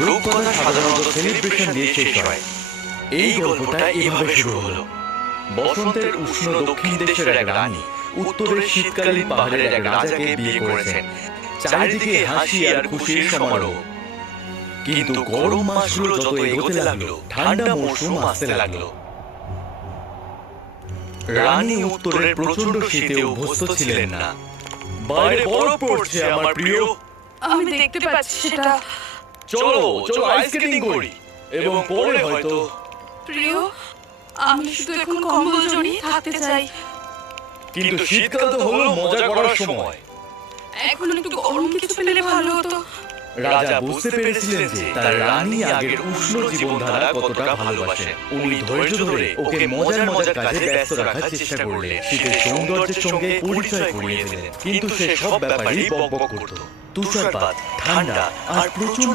রূপকথা সাধারণত সেলিব্রেশন দিয়ে শেষ হয়। এই গল্পটা এভাবে শুরু হলো। বসন্তের উষ্ণ দক্ষিণ দেশের এক রানী উত্তরের শীতকালীন পাহাড়ের এক রাজাকে বিয়ে করেছেন। চারিদিকে হাসি আর খুশির সমারোহ। কিন্তু গরম মাসগুলো যত এগোতে লাগলো, ঠান্ডা মৌসুম আসতে লাগলো। রানী উত্তরের প্রচন্ড শীতে অভ্যস্ত ছিলেন না। বাইরে বরফ পড়ছে আমার প্রিয়। আমি দেখতে পাচ্ছি সেটা। চলো চলো আইস স্কেটিং করি এবং পরে হয়তো। প্রিয়, আমি শুধু এখন কম্বল জড়িয়ে থাকতে চাই। কিন্তু শীতকাল তো হলো মজা করার সময়। এখন একটু গরম কিছু পেলে ভালো হতো। রাজা বুঝতে পেরেছিলেন যে তার রানী আগের উষ্ণ জীবনধারা কতটা ভালোবাসেন। উনি ধৈর্য ধরে ওকে মজার মজার কাজে ব্যস্ত রাখার চেষ্টা করলেন। শীতের সৌন্দর্যের সঙ্গে পরিচয় করিয়ে দিলেন। কিন্তু সে সব ব্যাপারেই বকবক করত। তুষারপাত, ঠান্ডা আর প্রচন্ড